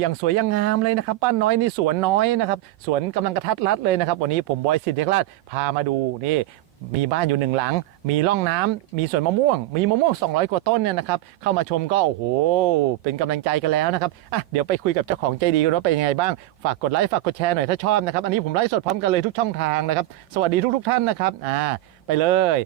อย่างสวยอย่างงามเลยนะครับบ้านน้อยนี่สวนน้อยนะครับสวนกำลังกระทัดรัดเลยนะครับ วันนี้ผมบอยสิทธิราชพามาดูนี่มีบ้านอยู่หนึ่งหลัง มีร่องน้ำมีสวนมะม่วง มีมะม่วง 200 กว่าต้นเนี่ยนะครับ เข้ามาชมก็โอ้โห เป็นกำลังใจกันแล้วนะครับ อะ เดี๋ยวไปคุยกับเจ้าของใจดีกันว่าเป็นยังไงบ้าง ฝากกดไลค์ ฝากกดแชร์หน่อยถ้าชอบนะครับ อันนี้ผมไลฟ์สดพร้อมกันเลยทุกช่องทางนะครับ สวัสดีทุกๆท่านนะครับ อ่า ไปเลย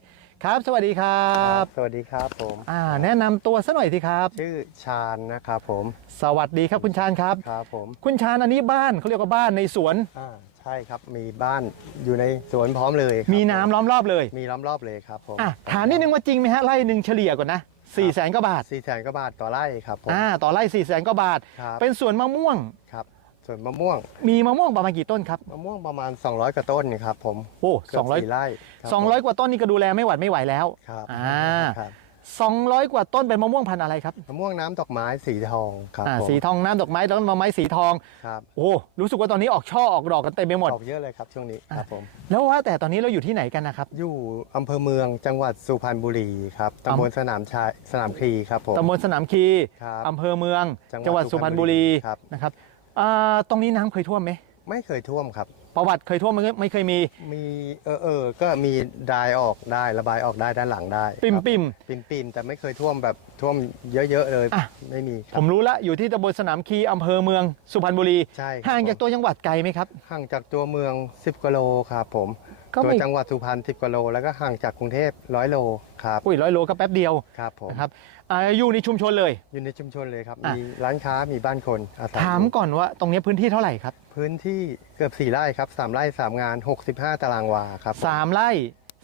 ครับ สวัสดีครับสวัสดีครับผม อ่าแนะนำตัวสักหน่อยสิครับ ชื่อชาญนะครับผมสวัสดีครับคุณชาญครับ ครับผมคุณชาญอันนี้บ้านเขาเรียกว่าบ้านในสวน อ่าใช่ครับมีบ้านอยู่ในสวนพร้อมเลยครับมีน้ำล้อมรอบเลยมีล้อมรอบเลยครับผมอะถามนิดนึงว่าจริงไหมฮะไร่หนึ่งเฉลี่ยก่อนนะ4ี่แสนกว่าบาทสี่แสนกว่าบาทต่อไร่ครับผม อ่าต่อไร่4ี่แสนกว่าบาท ครับ เป็นสวนมะม่วง ครับ ส่วนมะม่วงมีมะม่วงประมาณกี่ต้นครับมะม่วงประมาณ 200กว่าต้นครับผมโอ้เกืสบองร้อยสี่ไร่คบสองร้อยกว่าต้นนี่ก็ดูแลไม่หวัดไม่ไหวแล้วครับอ่าครับสองร้อยกว่าต้นเป็นมะม่วงพันธุ์อะไรครับมะม่วงน้ำดอกไม้สีทองครับอ่าผมสีทองน้ำดอกไม้ต้นมะไม้สีทองครับโอ้รู้สึกว่าตอนนี้ออกช่อออกดอกกันเต็มไปหมดออกเยอะเลยครับช่วงนี้ครับผมแล้วว่าแต่ตอนนี้เราอยู่ที่ไหนกันนะครับอยู่อำเภอเมืองจังหวัดสุพรรณบุรีครับตำบลสนามชายสนามคลีครับผมตำบลสนามคีครับอำเภอเมือง จัจังงหหวัวัดดสุพรรณบุรีครับนะครับ อ่าตรงนี้น้ำเคยท่วมไหมไม่เคยท่วมครับ ประวัติเคยท่วมไหมไม่เคยมีมีเออเออก็มีดายออกได้ระบายออกได้ด้านหลังได้ปิ่มครับปิ่ม ปิ่มปิมแต่ไม่เคยท่วมแบบท่วมเยอะๆเลยอะ ไม่มีคผรับ มรู้ละอยู่ที่ตำบลสนามคีอำเภอเมืองสุพรรณบุรีใช่ครับ ห่างจากผมตัวจังหวัดไกลไหมครับ ห่างจากตัวเมือง 10กิโลครับผม ก็ตัวไม่จังหวัดสุพรรณ10กิโล แล้วก็ห่างจากกรุงเทพ100โลครับอุ้ยร้อยโลก็แป๊บเดียวครับผมนะครับอ่าอยู่ในชุมชนเลย อยู่ในชุมชนเลยครับ อะ มีร้านค้ามีบ้านคนอาศัยถามอยู่ก่อนว่าตรงนี้พื้นที่เท่าไหร่ครับพื้นที่เกือบ4ไร่ครับ3ไร่3งาน 65 ตารางวาครับผมสามไร่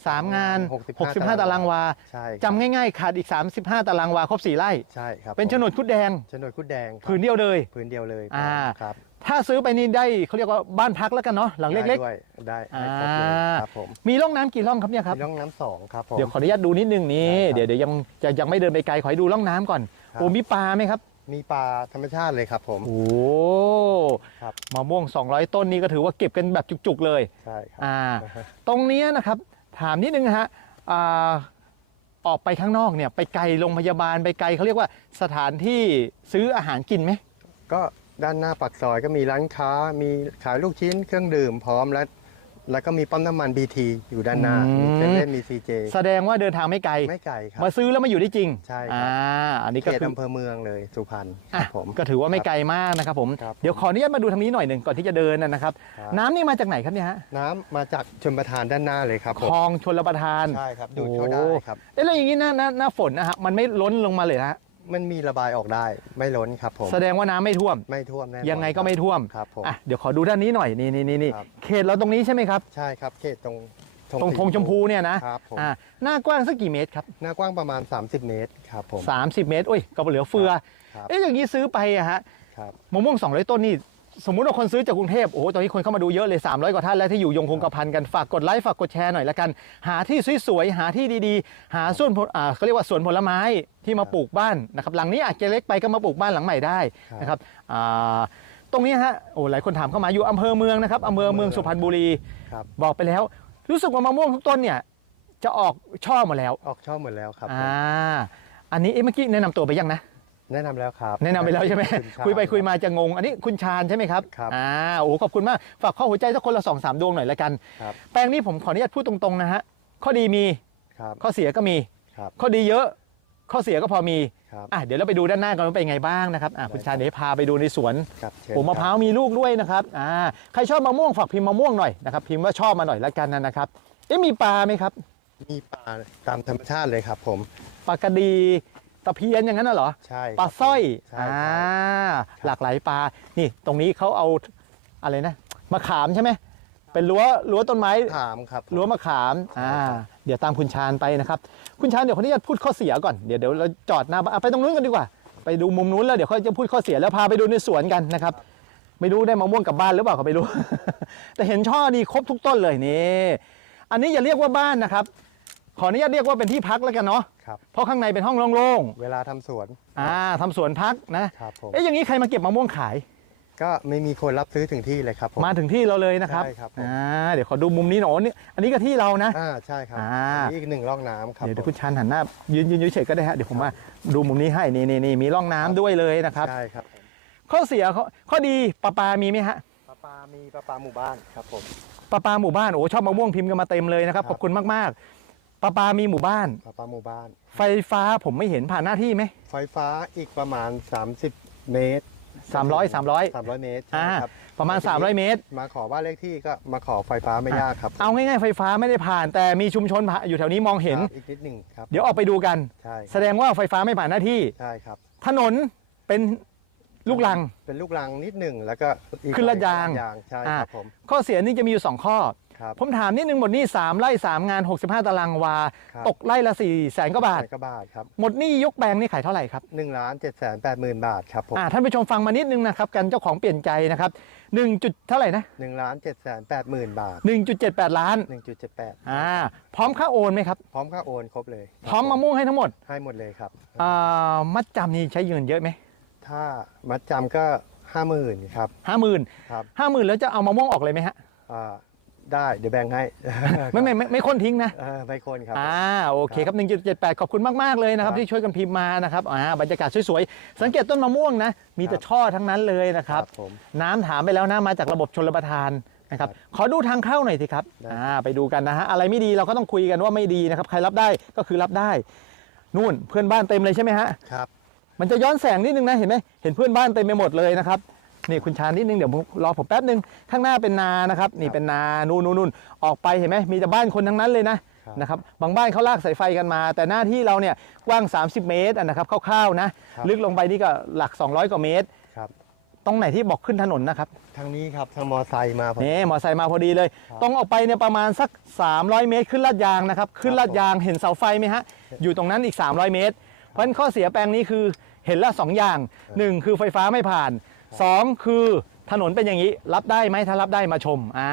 สามงาน65 65 ตารางวาใช่ครับจำง่ายๆ ขาดอีก 35 ตารางวาครบ 4 ไร่ ใช่ครับเป็นโฉนดคุดแดง โฉนดคุดแดงครับผืนเดียวเลย พื้นเดียวเลยอ่า ครับ ถ้าซื้อไปนี่ได้เขาเรียกว่าบ้านพักแล้วกันเนาะหลังเล็ก ได้ด้วยได้ให้ครบเลยอ่า ครับผมๆ มีร่องน้ำกี่ร่องครับเนี่ยครับ มีร่องน้ำสองครับผม เดี๋ยวขออนุญาตดูนิดนึงนี่ได้ครับเดี๋ยวเดี๋ยวยังจะยังไม่เดินไปไกลขอให้ดูร่องน้ำก่อนครับ โอ้มีปลาไหมครับมีปลาธรรมชาติเลยครับผม โอ้ครับ มะม่วง 200 ต้นนี่ก็ถือว่าเก็บกันแบบจุกๆเลยใช่ครับ อ่าตรงเนี้ยนะครับ ถามนิดนึงนะฮะอ่าออกไปข้างนอกเนี่ย ไปไกลโรงพยาบาลไปไกลเขาเรียกว่าสถานที่ซื้ออาหารกินไหมก็ ด้านหน้าปากซอยก็มีร้านค้า มีขายลูกชิ้นเครื่องดื่มพร้อมแล้ว แล้วก็มีปั๊มน้ำมัน BT อยู่ด้านหน้า มีเซเว่นมี CJ แสดงว่าเดินทางไม่ไกล ไม่ไกลครับ มาซื้อแล้วมาอยู่ได้จริงใช่ครับ อ่าอันนี้เขก็ตคืออำเภอเมืองเลยสุพรรณคอะรับผม ก็ถือว่าไม่ไกลมากนะครับผม ครับเดี๋ยวขออนุญาตมาดูทางนี้หน่อยหนึ่งก่อนที่จะเดินนะนะครับ ครับ น้ำนี่มาจากไหนครับเนี่ยฮะ น้ำมาจากชนประทานด้านหน้าเลยครับผคมลองชลประทานใช่ครับดูดเข้าได้ครับ เอ๊ะแล้วอย่างนี้หน้าหน้าหน้าฝนนะฮะมันไม่ล้นลงมาเลยนะฮะ มันมีระบายออกได้ไม่ล้นครับผมแสดงว่าน้ำไม่ท่วม ไม่ท่วมแน่นอนยังไงก็ไม่ท่วมครับผม อะเดี๋ยวขอดูด้านนี้หน่อยนี่นี่นี่นี่ครับ เขตเราตรงนี้ใช่ไหมครับ ใช่ครับเขตตรงตรงธงชมพูเนี่ยนะครับผมอ่าหน้ากว้างสักกี่เมตรครับ หน้ากว้างประมาณ 30 เมตรครับผม 30 เมตรโอ้ยก็เหลือเฟือ ครับ เอ๊ะอย่างนี้ซื้อไปอะฮะครับมะม่วง200ต้นนี่ สมมุติว่าคนซื้อจากกรุงเทพโอ้โหตอนนี้คนเข้ามาดูเยอะเลย 300 กว่าท่านแล้วที่อยู่ยงคงกระพันกันฝากกดไลค์ฝากกดแชร์หน่อยละกัน หาที่สวยๆหาที่ดีๆ หาส่วนผลอ่าเขาเรียกว่าสวนผลไม้ที่มาปลูกบ้านนะครับหลังนี้อาจจะเล็กไปก็มาปลูกบ้านหลังใหม่ได้นะครับอ่าตรงนี้ฮะโอ้หลายคนถามเข้ามาอยู่อำเภอเมืองนะครับอำเภอเมืองสุพรรณบุรีครับบอกไปแล้ว รู้สึกว่ามะม่วงทุกต้นเนี่ยจะออกช่อหมดแล้วออกช่อหมดแล้วครับผมอ่าอันนี้เอ๊ะเมื่อกี้แนะนำตัวไปยังนะ แนะนำแล้วครับแนะนำไปแล้วใช่ไหมณชาญคุยไปคุยมาจะงง อันนี้คุณชาญใช่ไหมครับครับ อ่าโอ้โหขอบคุณมาก ฝากข้อหัวใจสักคนละสองสามดวงหน่อยละกัน ครับแปลงนี้ผมขออนุญาตพูดตรงๆนะฮะ ข้อดีมี ครับข้อเสียก็มี ครับข้อดีเยอะ ข้อเสียก็พอมี ครับ อะเดี๋ยวเราไปดูด้านหน้ากันว่าเป็นไงบ้างนะครับอะได้คุณชาญเดี๋ยวพาไปดูในสวน ครับเชิญโอ้มะพร้าวมีลูกด้วยนะครับอ่าใครชอบมะม่วงฝากพิมพ์มะม่วงหน่อยนะครับพิมพ์ว่าชอบมาหน่อยละกันนะครับ เอ๊ะมีปลาไหมครับ มีปลาตามธรรมชาติเลยครับผมปลากระดีตะเพียนอย่างนั้นน่ะเหรอใช่ปลาสร้อยใช่อ่าครับหลากหลายปลานี่ตรงนี้เขาเอาอะไรนะมะขามใช่ไหมเป็นรั้วรั้วต้นไม้ ถามครับผม รั้วมะขาม อ่า เดี๋ยวตามคุณชาญไปนะครับ คุณชาญเดี๋ยวขออนุญาตพูดข้อเสียก่อน เดี๋ยวเดี๋ยวเราจอดหน้าบ้านอะไปตรงนู้นกันดีกว่า ไปดูมุมนู้นแล้วเดี๋ยวเขาจะพูดข้อเสียแล้วพาไปดูในสวนกันนะครับ ไม่รู้ได้มะม่วงกลับบ้านหรือเปล่าก็ไม่รู้ แต่เห็นช่อนี่ครบทุกต้นเลยนี่ อันนี้อย่าเรียกว่าบ้านนะครับ ขออนุญาตเรียกว่าเป็นที่พักแล้วกันเนาะครับ เพราะข้างในเป็นห้องโล่งเวลาทำสวนๆอ่าทำสวนพักนะครับผมเอ๊ะอย่างนี้ใครมาเก็บมะม่วงขาย ก็ไม่มีคนรับซื้อถึงที่เลยครับผม มาถึงที่เราเลยนะครับใช่ครับผม อ่าเดี๋ยวขอดูมุมนี้หน่อยนี่อันนี้ก็ที่เรานะ อ่าใช่ครับอ่า อันนี้อีกหนึ่งร่องน้ำครับเดี๋ยวเดี๋ยวผม คุณชันหันหน้ายืนยืนเฉยๆก็ได้ฮะเดี๋ยวผมมาดูมุมนี้ให้นี่นี่นี่มีร่องน้ำด้วยเลยนะครับ ใช่ครับผมข้อเสียข้อข้อดีปลาปลามีไหมฮะปลาปลามีปลาปลาหมู่บ้านครับผม ปลาปลาหมู่บ้านโอ้ชอบมะม่วงพิมพ์กันมาเต็มเลยนะครับคขรับอบคุณมากๆ ปลาปลามีหมู่บ้าน ปลาปลาหมู่บ้าน ไฟฟ้าผมไม่เห็นผ่านหน้าที่ไหม ไฟฟ้าอีกประมาณ 30 เมตรสามร้อยสามร้อย300 เมตรอ่าใช่ครับ ประมาณ 300 เมตร มาขอบ้านเลขที่ก็มาขอไฟฟ้าไม่ยากครับเอาง่ายๆไฟฟ้าไม่ได้ผ่าน แต่มีชุมชนผ่านอยู่แถวนี้มองเห็น ครับอีกนิดหนึ่งครับเดี๋ยวออกไปดูกัน ใช่แสดงว่าไฟฟ้าไม่ผ่านหน้าที่ ใช่ครับ ถนนเป็นลูกลัง เป็นลูกรังนิดหนึ่งแล้วก็อีกขึ้นลาดยาง ยางใช่อ่าครับผม ข้อเสียนี่จะมีอยู่ 2 ข้อ ครับผมถามนิดนึงหมดหนี่3ไร่3งาน 65 ตารางวา ครับ ตกไร่ละ4แสนกว่าบาท แสนกว่าบาทครับหมดหนี่ยกแปลงนี่ขายเท่าไหร่ครับ หนึ่งล้านเจ็ดแสนแปดหมื่นบาทครับผมอ่าท่านผู้ชมฟังมานิดนึงนะครับ กันเจ้าของเปลี่ยนใจนะครับ1จุดเท่าไหร่นะหนึ่งล้านเจ็ดแสนแปดหมื่นบาท1.78 ล้านหนึ่งจุดเจ็ดแปดอ่าพร้อมค่าโอนไหมครับ พร้อมค่าโอนครบเลยพร้อมมะม่วงให้ทั้งหมดให้หมดเลยครับ อ่ามัดจำนี่ใช้เงินเยอะไหมถ้ามัดจำก็ห้าหมื่นครับห้าหมื่นครับห้าหมื่นแล้วจะเอามะม่วงออกเลยไหมฮะอ่า ได้เดี๋ยวแบ่งให้ไม่ไม่ไม่ไม่ค้นทิ้งนะ เออไม่คนครับ อ่าโอเคครับ 1.78 ขอบคุณมาก ๆ เลยนะครับ ครับที่ช่วยกันพิมพ์มานะครับอ่าบรรยากาศสวยๆ สังเกตต้นมะม่วงนะ มีแต่ช่อทั้งนั้นเลยนะครับผมน้ำถามไปแล้วนะ มาจากระบบชลประทานนะครับครับ ขอดูทางเข้าหน่อยสิครับได้ อ่าไปดูกันนะฮะ อะไรไม่ดีเราก็ต้องคุยกันว่าไม่ดีนะครับ ใครรับได้ก็คือรับได้ นู่นเพื่อนบ้านเต็มเลยใช่ไหมฮะ ครับ มันจะย้อนแสงนิดนึงนะเห็นไหมเห็นเพื่อนบ้านเต็มไปหมดเลยนะครับ นี่คุณชาญนิดนึงเดี๋ยวผมรอผมแป๊บนึงข้างหน้าเป็นนานะครับนี่เป็นนานู่นนู่นนู่นออกไปเห็นไหมมีแต่บ้านคนทั้งนั้นเลยนะครับนะครับบางบ้านเขาลากสายไฟกันมา แต่หน้าที่เราเนี่ยกว้าง 30 เมตรอะนะครับคร่าวๆนะครับลึกลงไปนี่ก็หลัก 200 กว่าเมตรครับตรงไหนที่บอกขึ้นถนนนะครับ ทางนี้ครับทางมอไซค์มาผมนี่มอไซค์มาพอดีเลยครับตรงออกไปเนี่ยประมาณสัก 300 เมตร ขึ้นลาดยางนะครับ ขึ้นลาดยางเห็นเสาไฟไหมฮะ อยู่ตรงนั้นอีก 300 เมตร เพราะฉะนั้นข้อเสียแปลงนี้คือเห็นละสองอย่างหนึ่งคือไฟฟ้าไม่ผ่าน สองคือถนนเป็นอย่างนี้ รับได้ไหมถ้ารับได้มาชมอ่า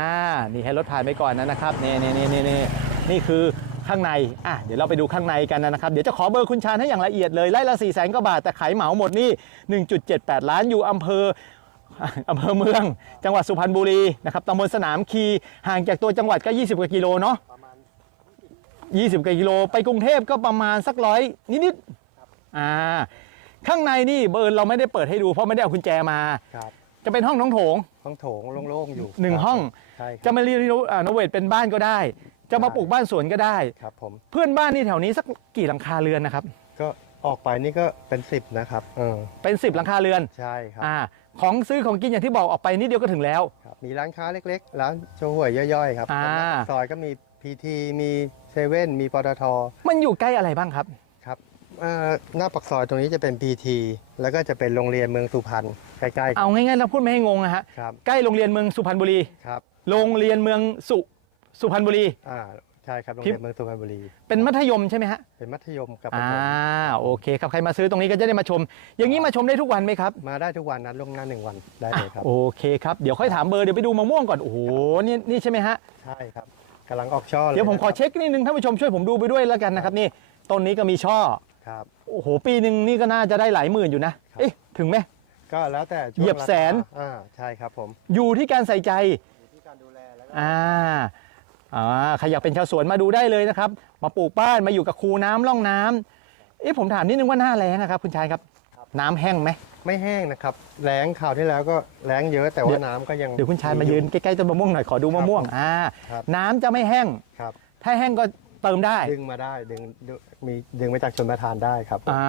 นี่ให้รถผ่านไปก่อนนะครับนี่นี่นี่นี่นี่นี่คือข้างในอะเดี๋ยวเราไปดูข้างในกันนะครับ เดี๋ยวจะขอเบอร์คุณชาญให้อย่างละเอียดเลยไล่ละ4ี่แสนกว่าบาทแต่ขายเหมาหมดนี่ 1.78 ล้านอยู่อำเภออำเภอเมือง จังหวัดสุพรรณบุรีนะครับตำบลสนามคีห่างจากตัวจังหวัดก็ 20กว่ากิโลเนาะประมาณ20กว่ากิโลไปกรุงเทพก็ประมาณสักร้อยนิดๆอ่า ข้างในนี่เบอร์เราไม่ได้เปิดให้ดูเพราะไม่ได้เอากุญแจมา ครับจะเป็นห้องน้องโถงห้องโถงโล่งๆอยู่หนึ่งครับห้องใช่คจะรับมารีโนอ่าโนเวทเป็นบ้านก็ได้ จะมาปลูกบ้านสวนก็ได้ครับผมเพื่อนบ้านนี่แถวนี้สักกี่หลังคาเรือนนะครับ ก็ออกไปนี่ก็เป็นสิบนะครับเออเป็น10หลังคาเรือนใช่ครับอ่าของซื้อของกินอย่างที่บอกออกไปนิดเดียวก็ถึงแล้วครับมีร้านค้าเล็กๆ ร้านโชห่วยย่อยๆครับอ่าตรงหน้าปากซอยก็มีพีทีมีเซเว่นมีปตทมันอยู่ใกล้อะไรบ้างครับครับเอ่อ หน้าปากซอยตรงนี้จะเป็นพีทีแล้วก็จะเป็นโรงเรียนเมืองสุพรรณใกล้ๆกันเอาง่ายๆเราพูดไม่ให้งงนะฮะครับ ใกล้โรงเรียนเมืองสุพรรณบุรี ครับโรงเรียนเมืองสุสุพรรณบุรี อ่าใช่ครับโรงพิมเรียนเมืองสุพรรณบุรี เป็นมัธยมใช่ไหมฮะเป็นมัธยมกับประอ่าถมโอเคครับใครมาซื้อตรงนี้ก็จะได้มาชม อย่างนี้มาชมได้ทุกวันไหมครับ มาได้ทุกวันนัดล่วงหน้าหนึ่งวันได้เลยครับ โอเคครับ เดี๋ยวค่อยถามเบอร์เดี๋ยวไปดูมะม่วงก่อนโอ้โหนี่นี่ใช่ไหมฮะ ใช่ครับกำลังออกช่อเลยเดี๋ยวผมขอนะครับเช็คนิดนึงท่านผู้ชมช่วยผมดูไปด้วยแล้วกันนะครับนี่ต้นนี้ก็มีช่อ ครับ โอ้โห ปีหนึ่งนี่ก็น่าจะได้หลายหมื่นอยู่นะครับเอ๊ะ ถึงไหม ก็แล้วแต่ช่วงเหยียบแสน ราคาอ่าใช่ครับผมอยู่ที่การใส่ใจ อยู่ที่การดูแลแล้วก็อ่า อ่า ใครอยากเป็นชาวสวนมาดูได้เลยนะครับ มาปลูกบ้านมาอยู่กับคูน้ำร่องน้ำเอ๊ะ ผมถามนิดนึงว่าหน้าแล้งนะครับ คุณชายครับ น้ำแห้งไหม ไม่แห้งนะครับแล้งข่าวที่แล้วก็แล้งเยอะแต่เดี๋ว่ายว น้ำก็ยัง เดี๋ยวคุณชายมายืนใกล้ๆต้นมะม่วงหน่อย ขอดูมะม่วง อ่า ครับ น้ำจะไม่แห้ง ครับถ้าแห้งก็เติมได้ ดึงมาได้ดึงดึง มีดึงมาจากชนประทานได้ครับผมอ่า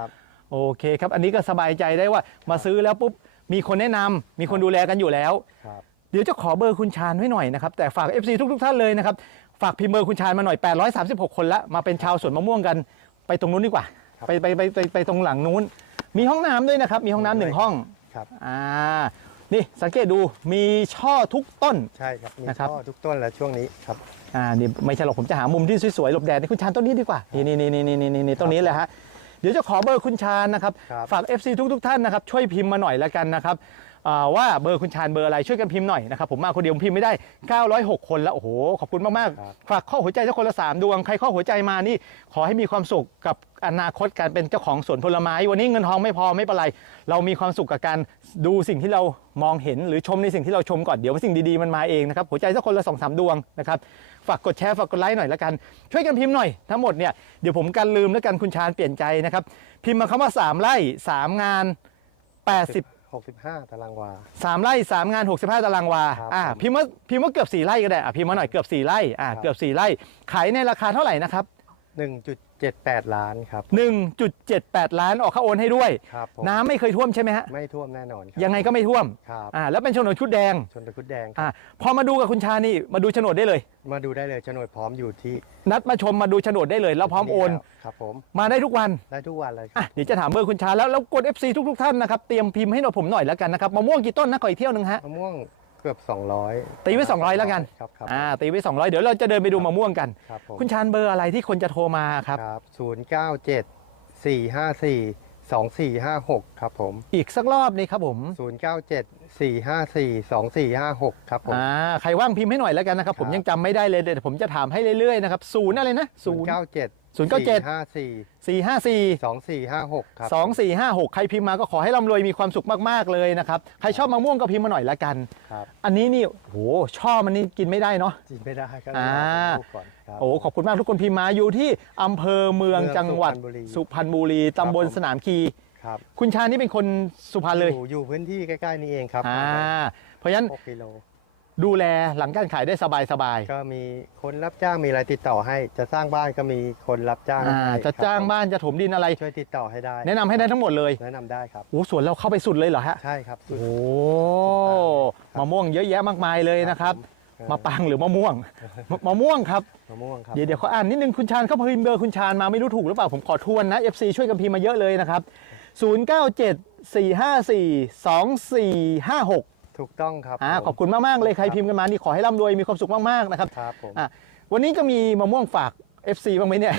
ครับ โอเคครับ อันนี้ก็สบายใจได้ว่ามาซื้อแล้วปุ๊บมีคนแนะนำมีคนดูแลกันอยู่แล้ว ครับ เดี๋ยวจะขอเบอร์คุณชาญไว้หน่อยนะครับ แต่ฝาก FC ทุกๆท่านเลยนะครับ ฝากพิมพ์เบอร์คุณชาญมาหน่อย 836 คนละมาเป็นชาวสวนมะม่วงกัน ไปตรงนู้นดีกว่าไปไปไปไปไปตรงหลังนู้น มีห้องน้ำด้วยนะครับ มีห้องน้ำหนึ่งห้องครับ อ่า นี่สังเกตดูมีช่อทุกต้น ใช่ครับมีนะครับ ช่อทุกต้นแล้วช่วงนี้ครับ อ่านี่ไม่ใช่หรอกผมจะหามุมที่สวยๆหลบแดดนี่คุณชาญต้นนี้ดีกว่า นี่นี่นี่นี่นี่นี่นี่ต้นนี้เลยฮะเดี๋ยวจะขอเบอร์คุณชาญนะครับ ครับ ฝาก FC ทุกๆท่านนะครับ ช่วยพิมพ์มาหน่อยแล้วกันนะครับอ่า ว่าเบอร์คุณชาญเบอร์อะไรช่วยกันพิมพ์หน่อยนะครับผมมาคนเดียวผมพิมพ์ไม่ได้ 906 คนแล้วโอ้โหขอบคุณมากครับๆฝากข้อหัวใจสักคนละ3ดวงใครข้อหัวใจมานี่ขอให้มีความสุขกับอนาคตการเป็นเจ้าของสวนผลไม้ วันนี้เงินทองไม่พอไม่เป็นไร เรามีความสุขกับการดูสิ่งที่เรามองเห็นหรือชมในสิ่งที่เราชมก่อนเดี๋ยวสิ่งดีๆมันมาเองนะครับหัวใจสักคนละสองสามดวงนะครับฝากกดแชร์ฝากกดไลค์หน่อยละกัน ช่วยกันพิมพ์หน่อยทั้งหมดเนี่ยเดี๋ยวผมกันลืมแล้วกันคุณชาญเปลี่ยนใจนะครับพิมพ์มาคำว่า 3 ไร่ 3 งาน 80 65 ตารางวา3ไร่3งาน 65 ตารางวาครับอ่าผม พิมพ์ว่าพิมพ์ว่าเกือบ4ไร่ก็ได้อะพิมพ์มาหน่อยเกือบ4ไร่อ่าครับเกือบ4ไร่ขายในราคาเท่าไหร่นะครับ 1.78 ล้านครับ 1.78 ล้านออกค่าโอนให้ด้วย ครับผมน้ำไม่เคยท่วมใช่ไหมฮะ ไม่ท่วมแน่นอนครับยังไงก็ไม่ท่วมครับอ่าแล้วเป็นโฉนดชุดแดงชนตะคุดแดงคอ่ารับพอมาดูกับคุณชานี่มาดูโฉนดได้เลย มาดูได้เลยโฉนดพร้อมอยู่ที่นัดมาชมมาดูโฉนดได้เลยแล้วพร้อมโอนแล้วครับผมมาได้ทุกวัน ได้ทุกวันเลยคอะรับเดี๋ยวจะถามเบอร์คุณชาแล้วแล้วกด FC ทุกๆท่านนะครับ เตรียมพิมพ์ให้หน่อยผมหน่อยแล้วกันนะครับมะม่วงกี่ต้นนะขออีกเที่ยวหนึงฮะมะม่วง เกือบ 200 ตีไว้ 200 แล้วกันครับครับอ่าตีไว้ 200 เดี๋ยวเราจะเดินไปดูมะม่วงกัน ครับผมคุณชานเบอร์อะไรที่คนจะโทรมาครับ ครับ097 454 2456 ครับผม อีกสักรอบนี้ครับผม097 454 2456 ครับผม อ่าใครว่างพิมพ์ให้หน่อยแล้วกันนะครับ ผมครับ ยังจำไม่ได้เลยเดี๋ยวผมจะถามให้เรื่อยๆนะครับศูนย์อะไรนะศูนย์097 097 454สี่ห้าสี่2456ครับสองสี่ห้าหกใครพิมพ์มาก็ขอให้ร่ำรวยมีความสุขมากๆเลยนะครับใครชอบมะม่วงก็พิมพ์มาหน่อยละกัน ครับอันนี้นี่โหช่อมันนี่กินไม่ได้เนาะ กินไม่ได้ก็อ่าดูก่อนครับ โอ้ขอบคุณมากทุกคนพิมพ์มาอยู่ที่อำเภอเมืองเมืองจังหวัดสุพรรณบุรีสุพรรณบุรีตำบลครับผม สนามคี ครับคุณชานี่เป็นคนสุพรรณเลยอยู่อยู่พื้นที่ใกล้ๆนี่เองครับอ่าเพราะฉะนั้น6กิโล ดูแลหลังการขายได้สบายก็มีคนรับจ้างมีอะไรติดต่อให้ จะสร้างบ้านก็มีคนรับจ้างๆอ่าให้จะจ้างครับบ้านจะถมดินอะไรผมช่วยติดต่อให้ได้ แนะนำให้ได้ทั้งหมดเลยแนะนำได้ครับ โอ้สวนเราเข้าไปสุดเลยเหรอฮะ ใช่ครับสุด โอ้ครับมะม่วงเยอะแยะมากมายเลยนะครับผม มะปังหรือมะม่วง มะมะม่วงครับ มะม่วงครับ เดี๋ยวเดี๋ยวเขาอ่านนิดนึงคุณชาญเขาพิมพ์เบอร์คุณชาญมาไม่รู้ถูกหรือเปล่า ผมขอทวนนะ FC ช่วยกันพิมพ์มาเยอะเลยนะครับ 0974542456 ถูกต้องครับอ่าผม ขอบคุณมากๆเลยใครพิมพ์กันมานี่ขอให้ร่ำรวยมีความสุขมากๆนะครับครับผมอะวันนี้จะมีมะม่วงฝาก FC บ้างไหมเนี่ย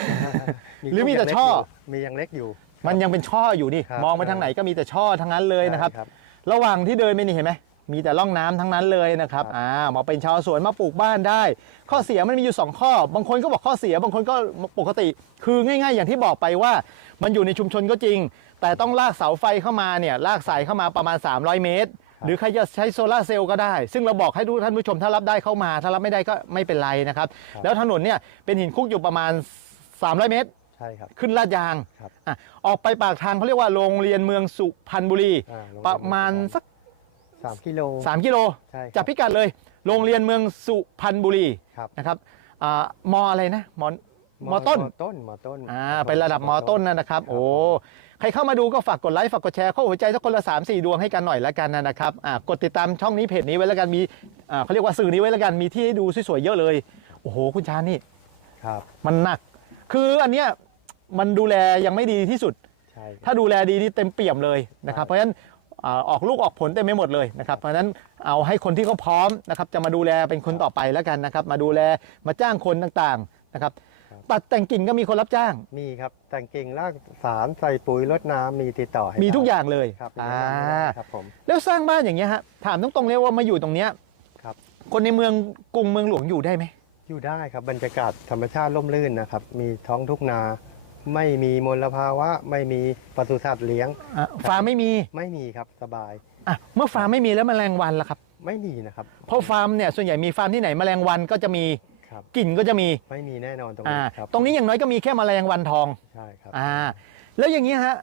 หรือมีแต่ลูกยังเล็กช่อยู่มียังเล็กอยู่ มันยังเป็นช่ออยู่นี่ครับ มองไปทางไหนก็มีแต่ช่อทั้งนั้นเลยนะครับ ใช่ ระหว่างที่เดินไปนี่เห็นไหมมีแต่ร่องน้ำทั้งนั้นเลยนะครับครับ อ่ามาเป็นชาวสวนมาปลูกบ้านได้ ข้อเสียมันมีอยู่ 2 ข้อ บางคนก็บอกข้อเสีย บางคนก็ปกติ คือง่าย ๆ อย่างที่บอกไปว่า มันอยู่ในชุมชนก็จริง แต่ต้องลากเสาไฟเข้ามาเนี่ยลากสายเข้ามาประมาณ 300 เมตร หรือใครจะใช้โซลาร์เซลล์ก็ได้ ซึ่งเราบอกให้ทุกท่านผู้ชมถ้ารับได้เข้ามา ถ้ารับไม่ได้ก็ไม่เป็นไรนะครับครับ แล้วถนนเนี่ยเป็นหินคุกอยู่ประมาณ 300 เมตร ใช่ครับ ขึ้นลาดยางครับอะออกไปปากทางเขาเรียกว่าโรงเรียนเมืองสุพรรณบุรี อ่าโงเยน ประมาณสัก สามกิโล 3 กิโล ใช่ครับจับพิกัดเลย โรงเรียนเมืองสุพรรณบุรีครับนะครับอ่ามออะไรนะมอมอต้นมต้นมอต้นอ่าเป็นระดับมอต้นนะนะครับครับโอ้ ใครเข้ามาดูก็ฝากกดไลค์ฝากกดแชร์เข้าหัวใจสักคนละ3 4 ดวงให้กันหน่อยละกันนะครับอ่ากดติดตามช่องนี้เพจนี้ไว้แล้วกันมีอ่าเขาเรียกว่าสื่อนี้ไว้แล้วกันมีที่ให้ดูสวยๆเยอะเลยโอ้โหคุณชาญนี่ครับมันหนัก คืออันเนี้ยมันดูแลยังไม่ดีที่สุดใช่ครับถ้าดูแลดีนี่เต็มเปี่ยมเลยนะครับใช่เพราะฉะนั้นอ่าออกลูกออกผลเต็มไปหมดเลยนะครับ เพราะฉะนั้นเอาให้คนที่เขาพร้อมนะครับจะมาดูแลเป็นคนต่อไปแล้วกันนะครับ มาดูแลมาจ้างคนต่างๆนะครับ ตัดแต่งกิ่งก็มีคนรับจ้าง มีครับแต่งกิ่งรากสารใส่ปุ๋ยรดน้ำมีติดต่อให้มีทุกได้อย่างเลยครับอ่าครับผม แล้วสร้างบ้านอย่างเงี้ยฮะถามตรงๆเลยว่ามาอยู่ตรงเนี้ยครับ คนในเมืองกรุงเมืองหลวงอยู่ได้ไหมอยู่ได้ครับบรรยากาศธรรมชาติร่มรื่นนะครับ มีท้องทุ่งนา ไม่มีมลภาวะ ไม่มีปศุสัตว์เลี้ยง อะฟาร์มไม่มีไม่มีครับสบาย อะเมื่อฟาร์มไม่มีแล้วแมลงวันล่ะครับ ไม่มีนะครับ เพราะฟาร์มเนี่ยส่วนใหญ่มีฟาร์มที่ไหนแมลงวันก็จะมี ครับกลิ่นก็จะมีไม่มีแน่นอนตรงอ่านี้ครับตรงนี้อย่างน้อยก็มีแค่แมลงวันทองใช่ครับอ่าแล้วอย่างเงี้ยฮะ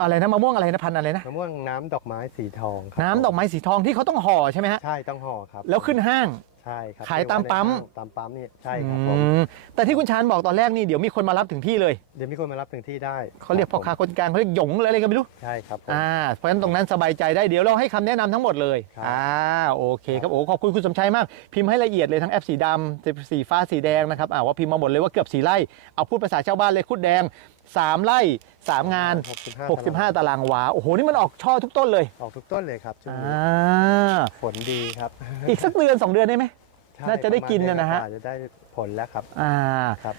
อะไรนะมะม่วงอะไรนะพันธุ์อะไรนะมะม่วงน้ำดอกไม้สีทองครับน้ำดอกไม้สีทองที่เขาต้องห่อใช่ไหมฮะใช่ต้องห่อครับแล้วขึ้นห้าง ใช่ครับขายตามปั๊ม ตามปั๊มนี่ใช่ครับผมอืมแต่ที่คุณชานบอกตอนแรกนี่เดี๋ยวมีคนมารับถึงที่เลยเดี๋ยวมีคนมารับถึงที่ได้เขาเรียกพ่อค้าคนกลางเขาเรียกหยงอะไรกันไม่รู้ใช่ครับผม อ่าเพราะฉะนั้นตรงนั้นสบายใจได้เดี๋ยวเราให้คำแนะนำทั้งหมดเลยครับ อ่าโอเคครับโอ้ขอบคุณคุณสมชัยมาก พิมพ์ให้ละเอียดเลยทั้งแอปสีดำสีฟ้าสีแดงนะครับอ่าว่าพิมพ์มาหมดเลยว่าเกือบสีไร่เอาพูดภาษาชาวบ้านเลยคุดแดง สามไร่สามงาน 65 ตารางวา โอ้โห นี่มันออกช่อทุกต้นเลยออกทุกต้นเลยครับช่วงอ่านี้ผลดีครับอีกสักเดือนสองเดือนได้ไหม ใช่น่าจะได้กินนะนะฮะ ปรมาณเดือกว่าจะได้ผลแล้วครับ อ่าครับ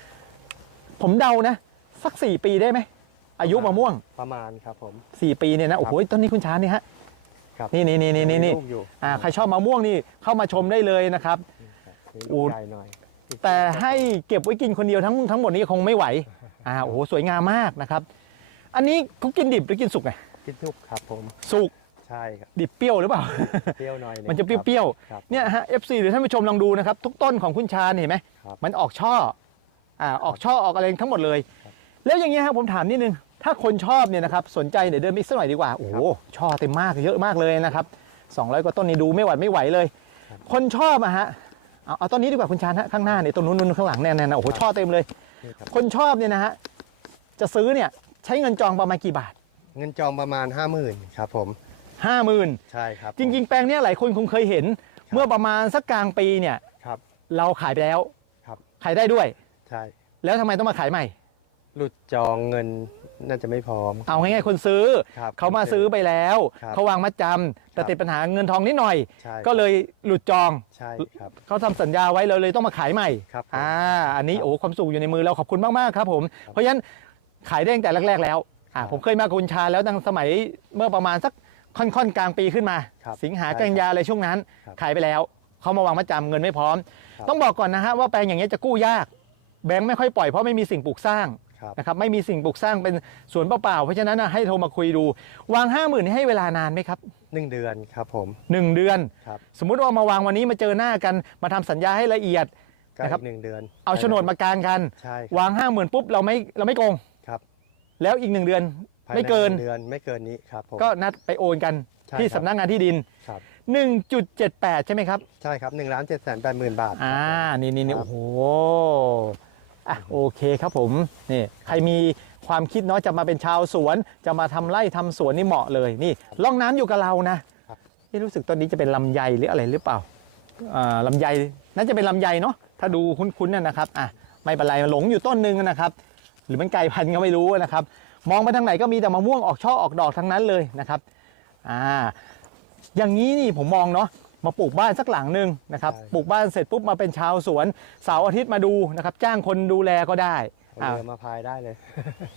ผมเดานะ สักสี่ปีได้ไหม อายุมะม่วง ประมาณครับผมสี่ปีเนี่ยนะ โอ้โห ต้นนี้คุณช้านี่ฮะครับนี่นี่นี่นี่นี่นี่มีลูกอยู่อ่าใครชอบมะม่วงนี่เข้ามาชมได้เลยนะครับ มีโอ้ลูกใหญ่หน่อยแต่ให้เก็บไว้กินคนเดียวทั้งทั้งหมดนี้คงไม่ไหว อ่าโอ้โหสวยงามมากนะครับ อันนี้เขากินดิบหรือกินสุกไงกินทุกครับผมสุกใช่ครับดิบเปรี้ยวหรือเปล่า เปรี้ยวหน่อยหงมันจะเปรี้ยวครับ ๆเนี่ยฮะ FC หรือท่านผู้ชมลองดูนะครับ ทุกต้นของคุณชาญเห็นไหมครับมันออกช่ออ่าออกช่อออกอะไรทั้งหมดเลย ครับแล้วอย่างเงี้ยครับผมถามนิดนึง ถ้าคนชอบเนี่ยนะครับสนใจเดี๋ยวเดินไปอีกสักหน่อยดีกว่าโอ้โหช่อเต็มมากเยอะมากเลยนะครับ200กว่าต้นนี่ดูไม่หวัดไม่ไหวเลยคนชอบอะฮะเอาเอาต้นนี้ดีกว่าคุณชานฮะข้างหน้าเนี่ยต้นนู้นนู้นข้างหลังเนี่ยเนี่ยนะโอ้โหช่อเต็มเลยนี่ ครับคนชอบเนี่ยนะฮะจะซื้อเนี่ยใช้เงินจองประมาณกี่บาท เงินจองประมาณ 50,000ครับผมห้าหมื่นใช่ครับจริง ๆ แปลงเนี้ยหลายคนคงเคยเห็น เมื่อประมาณสักกลางปีเนี่ยครับ เราขายไปแล้วครับขายได้ด้วย ใช่ แล้วทำไมต้องมาขายใหม่ หลุดจองเงิน น่าจะไม่พร้อม เอาง่ายๆคนซื้อ ครับเขามาซื้อไปแล้ว ครับเขาวางมาจำแต่ครับ ติดปัญหาเงินทองนิดหน่อย ใช่ก็เลยหลุดจองใช่ครับ เขาทำสัญญาไว้เราเลยต้องมาขายใหม่ครับผมอ่าอันนี้ครับโอ้ความสุขอยู่ในมือเราขอบคุณมากๆครับผมเพราะฉะนั้นขายได้ตั้งแต่แรก ๆ แล้วอ่าครับผมเคยมากับคุณชาแล้วตั้งสมัยเมื่อประมาณสักค่อนๆกลางปีขึ้นมา ครับสิงหาใช่กันยาอะไรช่วงนั้น ครับขายไปแล้วเขามาวางมาจำเงินไม่พร้อม ครับ ต้องบอกก่อนนะฮะว่าแปลงอย่างเงี้ยจะกู้ยาก แบงค์ไม่ค่อยปล่อยเพราะไม่มีสิ่งปลูกสร้าง ครับนะครับไม่มีสิ่งปลูกสร้างเป็นสวนเปล่าๆเพราะฉะนั้นนะให้โทรมาคุยดู วางห้าหมื่นให้เวลานานไหมครับ หนึ่งเดือนครับผมหนึ่งเดือน ครับ สมมุติว่ามาวางวันนี้มาเจอหน้ากันมาทำสัญญาให้ละเอียด ก็นะครับ อีกหนึ่งเดือนเอาโฉนดมากางกัน ใช่ครับวางห้าหมื่นปุ๊บเราไม่เราไม่โกง ครับแล้วอีกหนึ่งเดือน ภายในไม่เกิน หงเดือนไม่เกินนี้ครับผม ก็นัดไปโอนกันใช่ที่ครับ สำนักงานที่ดิน ครับ 1.78 ใช่ไหมครับ ใช่ครับ1นึ่งล้านเจ็ดแสนแปดหมื่นบาท อ่านี่นี่นี่ครับโอ้โห อะโอเคครับผมนี่ใครมีความคิดเนาะจะมาเป็นชาวสวน จะมาทำไร่ทำสวนนี่เหมาะเลยนี่ร่องน้ำอยู่กับเรานะครับนี่รู้สึกตอนนี้จะเป็นลำไยหรืออะไรหรือเปล่าอ่าลำไยน่าจะเป็นลำไยเนาะถ้าดูคุ้นๆน่ะนะครับอะไม่เป็นไรหลงอยู่ต้นหนึ่งนะครับ หรือมันไก่พันธุ์ก็ไม่รู้นะครับ มองไปทางไหนก็มีแต่มะม่วงออกช่อออกดอกทั้งนั้นเลยนะครับอ่าอย่างนี้นี่ผมมองเนาะ มาปลูกบ้านสักหลังหนึ่งนะครับใช่ ปลูกบ้านเสร็จปุ๊บมาเป็นชาวสวนเสาร์อาทิตย์มาดูนะครับจ้างคนดูแลก็ได้เอาอ่าเรือมาพายได้เลย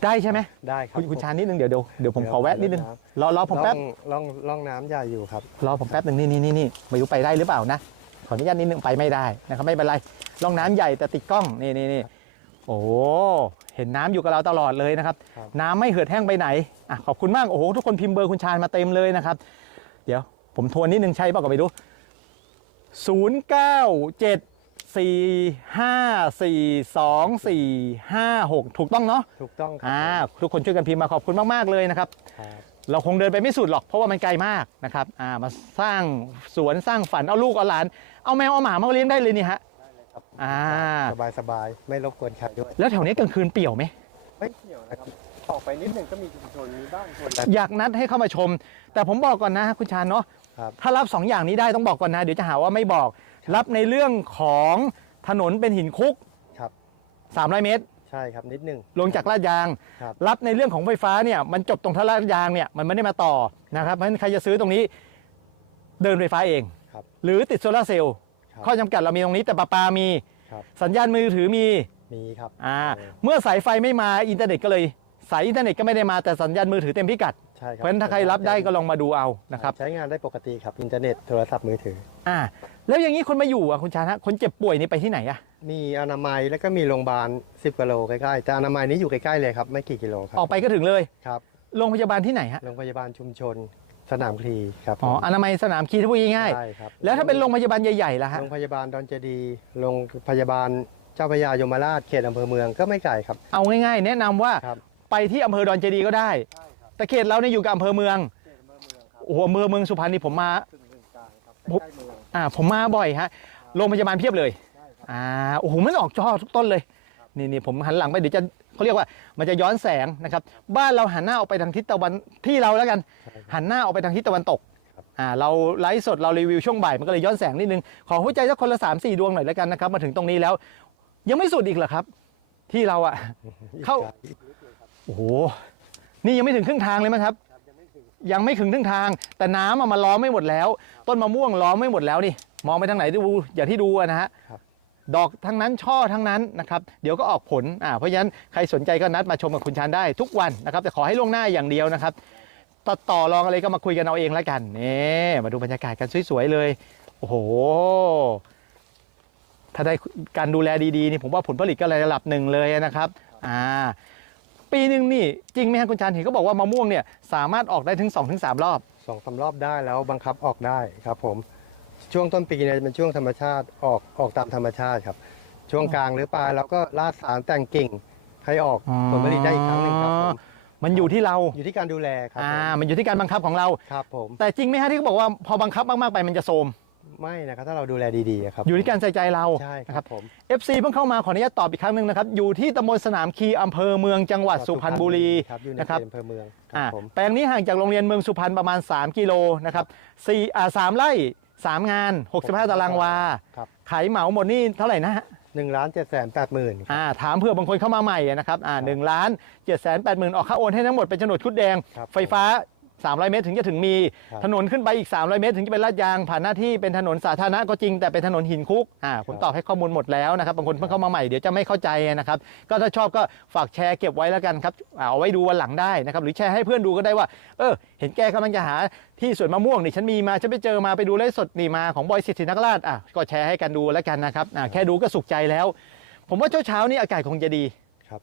ได้ใช่ไหมได้ครับคุณคุณชาญนิดนึงเดี๋ยวเดี๋ยวเดี๋ยวผมเดี๋ยวขอแวะนิดนึงครับรอรอผมแป๊บล่องล่องล่องน้ำใหญ่อยู่ครับ รอผมแป๊บหนึ่งนี่นี่นี่นี่ไม่รู้ไปได้หรือเปล่านะ ขออนุญาตนิดนึงไปไม่ได้นะครับไม่เป็นไรร่องน้ำใหญ่แต่ติดกล้องนี่นี่นี่โอ้เห็นน้ำอยู่กับเราตลอดเลยนะครับ ครับ น้ำไม่เหือดแห้งไปไหนอะขอบคุณมากโอ้โหทุกคนพิมพ์เบอร์คุณชาญมาเต็มเลยนะครับ เดี๋ยวผมทวนนิดนึงใช่เปล่าก็ไม่รู้ 0 9 7 4 5 4 2 4 5 6 ถูกต้องเนาะถูกต้องครัอ่าผมทุกคนช่วยกันพิมพ์มาขอบคุณมาก ๆ เลยนะครับ ครับเราคงเดินไปไม่สุดหรอกเพราะว่ามันไกลมากนะครับอ่ามาสร้างสวนสร้างฝันเอาลูกเอาหลาน เอาแมวเอาหมามาเลี้ยงได้เลยนี่ฮะ ครับอ่า สบายสบายไม่รบกวนใครด้วยแล้วแถวนี้กลางคืนเปี่ยวไหม ไม่เกี่ยวนะครับออกไปนิดหนึ่งก็มีชุมชนมีบ้านคนอยากนัดให้เข้ามาชม แต่ผมบอกก่อนนะคุณชาญเนาะ ครับ ถ้ารับสองอย่างนี้ได้ต้องบอกก่อนนะ เดี๋ยวจะหาว่าไม่บอก รับในเรื่องของถนนเป็นหินคุกครับ300เมตร ใช่ครับนิดหนึ่ง ลงจากลาดยาง ครับ รับในเรื่องของไฟฟ้าเนี่ยมันจบตรงท่าลาดยางเนี่ยมันไม่ได้มาต่อนะครับเพราะฉะนั้นใครจะซื้อตรงนี้เดินไฟฟ้าเอง ครับ หรือติดโซลาร์เซลล์ครับข้อจำกัดเรามีตรงนี้แต่ประปามี ครับ สัญญาณมือถือมีมีครับ อ่าเออ เมื่อสายไฟไม่มาอินเทอร์เน็ตก็เลย สายอินเทอร์เน็ตก็ไม่ได้มาแต่สัญญาณมือถือเต็มพิกัด ใช่คเพรับราะฉะนั้นถ้าใครรับได้ก็ลองมาดูเอานะครับใช้งานได้ปกติครับอินเทอร์เน็ตโทรศัพท์มือถือ อ่าแล้วอย่างนี้คนมาอยู่อะคุณชาญฮะคนเจ็บป่วยนี่ไปที่ไหนอะมีอนามัยแล้วก็มีโรงพยาบาล 10กิโลใกล้ๆแต่อนามัยนี้อยู่ใกล้ๆเลยครับไม่กี่กิโลครับออกไปก็ถึงเลยครับโรงพยาบาลที่ไหนฮะโรงพยาบาลชุมชน สนามคลีครับอ๋อผมอนามัยสนามคีที่พูดง่ายใช่ครับๆแล้วถ้าเป็นโรงพยาบาลใหญ่ๆล่ะฮะโรงพยาบาลดอนเจดีย์โรงพยาบาลเจ้าพระยายมราชเขตอำเภอเมืองก็ไม่ไกลครับ เอาง่ายๆ แนะนำว่าครับ ไปที่อำเภอดอนเจดีย์ก็ได้แต่เขตเราเนี่ยอยู่กับอำเภอเมืองโอ้โหอำเภอเมืองสุพรรณนี่ผมมาผมอ่าผมมาบ่อยฮะโรงพยาบาลเพียบเลยอ่าโอ้โหมันออกจอทุกต้นเลยนี่นี่ผมหันหลังไปเดี๋ยวจะเขาเรียกว่ามันจะย้อนแสงนะครับ บ้านเราหันหน้าออกไปทางทิศตะวันที่เราแล้วกัน หันหน้าออกไปทางทิศตะวันตกอ่าเราไลฟ์สดเรารีวิวช่วงบ่ายมันก็เลยย้อนแสงนิดนึงขอหัวใจสักคนละสามสี่ดวงหน่อยแล้วกันนะครับมาถึงตรงนี้แล้ว ยังไม่สุดอีกเหรอครับ ที่เราอะ เข้า โอ้โห นี่ยังไม่ถึงครึ่งทางเลยมั้งครับ ยังไม่ถึงครึ่งทาง แต่น้ำอะมาล้อมไม่หมดแล้ว ต้นมะม่วงล้อมไม่หมดแล้วนี่ มองไปทางไหนดูอย่างที่ดูอะนะฮะครับดอกทั้งนั้นช่อทั้งนั้นนะครับ เดี๋ยวก็ออกผลอ่าเพราะฉะนั้นใครสนใจก็นัดมาชมกับคุณชานได้ทุกวันนะครับ แต่ขอให้ล่วงหน้าอย่างเดียวนะครับต่อต่อรองอะไรก็มาคุยกันเอาเองแล้วกันนี่มาดูบรรยากาศกันสวยๆเลย โอ้โห ถ้าได้การดูแลดีๆนี่ผมว่าผลผลิตก็ระดับหนึ่งเลยนะครับ อ่า ปีหนึ่งนี่จริงไหมครับคุณชานเห็นก็บอกว่ามะม่วงเนี่ยสามารถออกได้ถึง2-3ถึงรอบ สองสามรอบได้แล้วบังคับออกได้ครับผมช่วงต้นปีเนี่ยเป็นช่วงธรรมชาติออกออกตามธรรมชาติครับ ช่วงกลางหรือปลายเราก็ลาดสารแต่งกิ่งให้ออกผลผลิตได้อีกครั้งหนึ่งครับผมมมันอยู่ที่เราอยู่ที่การดูแลครับอ่าผมมันอยู่ที่การบังคับของเรา ครับผมแต่จริงไหมฮะที่เขาบอกว่าพอบังคับมากๆไปมันจะโทรม ไม่นะครับถ้าเราดูแลดีๆอะครับอยู่ที่การใส่ใจเราใช่นะครับผม FC เพิ่งเข้ามาขออนุญาตตอบอีกครั้งหนึ่งนะครับ อยู่ที่ตำบลสนามคีอำเภอเมืองจังหวัดสุพรรณบุรีครับอยู่ในนะครับเขตอำเภอเมืองคอ่ารับผมแปลงนี้ห่างจากโรงเรียนเมืองสุพรรณประมาณ 3 กิโลนะครับสี่อ่าสามไร่3งาน 65 ตารางวาครับขายเหมาหมดนี่เท่าไหร่นะฮะหนึ่งล้านเจ็ดแสนแปดหมื่นอ่าถามเพื่อบางคนเข้ามาใหม่นะครับอ่าหนึ่งล้านเจ็ดแสนแปดหมื่นออกค่าโอนให้ทั้งหมดเป็นโฉนดชุดแดงครับไฟฟ้า 300 เมตรถึงจะถึงมี ครับ ถนนขึ้นไปอีก 300 เมตร ถึงจะเป็นลาดยาง ผ่านหน้าที่เป็นถนนสาธารณะก็จริงแต่เป็นถนนหินคุกอ่าผมตอบให้ข้อมูลหมดแล้วนะครับบางคนเพิ่งเข้ามาใหม่เดี๋ยวจะไม่เข้าใจนะครับก็ถ้าชอบก็ฝากแชร์เก็บไว้แล้วกันครับอ่าเอาไว้ดูวันหลังได้นะครับหรือแชร์ให้เพื่อนดูก็ได้ว่า เออ เห็นแกกำลังจะหาที่สวนมะม่วงนี่ฉันมีมาฉันไปเจอมาไปดูไลฟ์สดนี่มาของบอยสิทธินักราชอะก็แชร์ให้กันดูแล้วกันนะครับอ่าแค่ดูก็สุขใจแล้ว ผมว่าเช้าๆนี่อากาศคงจะดีครับ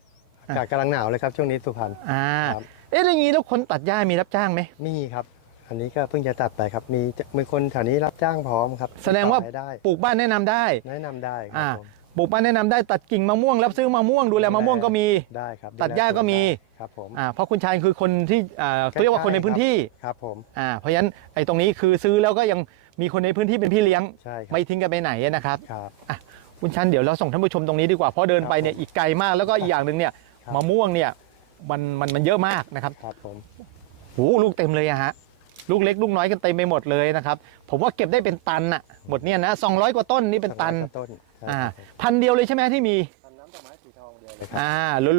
อากาศกำลังหนาวเลยครับช่วงนี้สุพรรณ อ่าครับ เอ๊ะแล้วอย่างนี้แล้วคนตัดหญ้ามีรับจ้างไหม มีครับ อันนี้ก็เพิ่งจะตัดไปครับ มีมีคนแถวนี้รับจ้างพร้อมครับแสดงว่าติต่อได้ปลูกบ้านแนะนำได้ แนะนำได้ครัอ่า บผมปลูกบ้านแนะนำได้ตัดกิ่งมะม่วง รับซื้อมะม่วงดูแลมะม่วงก็มี ได้ครับตัดหญ้าก็มีครับผมอ่าเพราะคุณชายคือคนที่อ่าเขาเรียกว่าคนในพื้นที่ครับผมอ่าเพราะฉะนั้นไอ้ตรงนี้คือซื้อแล้วก็ยังมีคนในพื้นที่เป็นพี่เลี้ยง ใช่ครับไม่ทิ้งกันไปไหนนะครับ ครับ คุณชันเดี๋ยวเราส่งท่านผู้ชมตรงนี้ดีกว่าเพราะเดินไปเนี่ยอีกไกลมากแล้วก็อีกอย่างหนึ่งเนี่ยครับ มะม่วงเนี่ย มันมันมันเยอะมากนะครับครับผมโอ้ลูกเต็มเลยอะฮะลูกเล็กลูกน้อยกันเต็มไปหมดเลยนะครับ ผมว่าเก็บได้เป็นตันอะหมดเนี่ยนะ200กว่าต้นนี่เป็นตันสำหรับต้นใช่อ่าครับพันเดียวเลยใช่ไหมที่มีทำน้ำดอกไม้สีทองเดียวเลยครับอ่า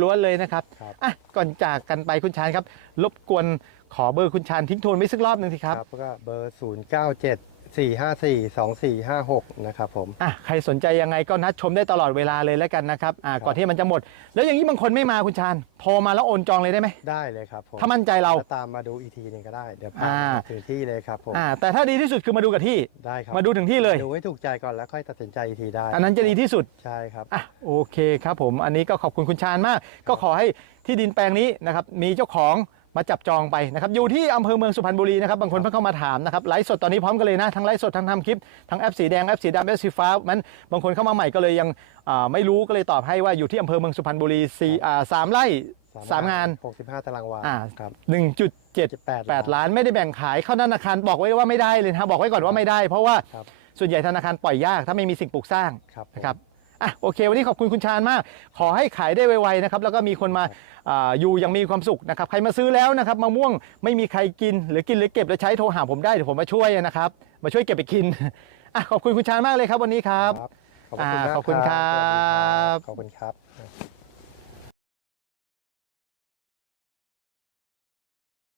ล้วนๆเลยนะครับครับอะก่อนจากกันไปคุณชานครับ รบกวนขอเบอร์คุณชานทิ้งโทนไว้สักรอบหนึ่งสิครับแล้วก็เบอร์0 9 7 4 5 4 2 4 5 6 นะครับผม อะใครสนใจยังไงก็นัดชมได้ตลอดเวลาเลยแล้วกันนะครับอ่าครับก่อนที่มันจะหมด แล้วอย่างนี้บางคนไม่มาคุณชานโทรมาแล้วโอนจองเลยได้ไหม ได้เลยครับผมถ้ามั่นใจเราแล้วตามมาดูอีกทีหนึงก็ได้ เดี๋ยวพาอ่าไปถึงที่เลยครับผม อ่าแต่ถ้าดีที่สุดคือมาดูกับที่ ได้ครับมาดูถึงที่เลย ดูให้ถูกใจก่อนแล้วค่อยตัดสินใจอีกทีได้อันนั้นจะดีที่สุด ใช่ครับ อะโอเคครับผมอันนี้ก็ขอบคุณคุณชาญมาก ก็ขอให้ที่ดินแปลงนี้นะครับมีเจ้าของ มาจับจองไปนะครับอยู่ที่อำเภอเมืองสุพรรณบุรีนะครับบางคนเพิ่งเข้ามาถามนะครับไลฟ์สดตอนนี้พร้อมกันเลยนะทั้งไลฟ์สดทั้งทำคลิปทั้งแอปสีแดงแอปสีดำแอปสีฟ้ามันบางคนเข้ามาใหม่ก็เลยยังอ่าไม่รู้ก็เลยตอบให้ว่าอยู่ที่อำเภอเมืองสุพรรณบุรีสี่อ่าสามไร่สามงาน 65 ตารางวาอ่าครับ1.7 8 8ล้านไม่ได้แบ่งขายเข้าธนาคารบอกไว้ว่าไม่ได้เลยนะบอกไว้ก่อนว่าไม่ได้ เพราะว่าครับส่วนใหญ่ธนาคารปล่อยยากถ้าไม่มีสิ่งปลูกสร้างครับผมนะครับ อะโอเค วันนี้ขอบคุณคุณชาญมาก ขอให้ขายได้ไวๆนะครับแล้วก็มีคนมาอาอยู่อยังมีความสุขนะครับใครมาซื้อแล้วนะครับมะม่วงไม่มีใครกิน หรือกินหรือเก็บแล้วใช้โทรหาผมได้เดี๋ยวผมมาช่วยนะครับ มาช่วยเก็บไปกินอะขอบคุณคุณชาญมากเลยครับวันนี้ครับ ขอบคุณอ่าขอบคุณครับ ขอบคุณครับ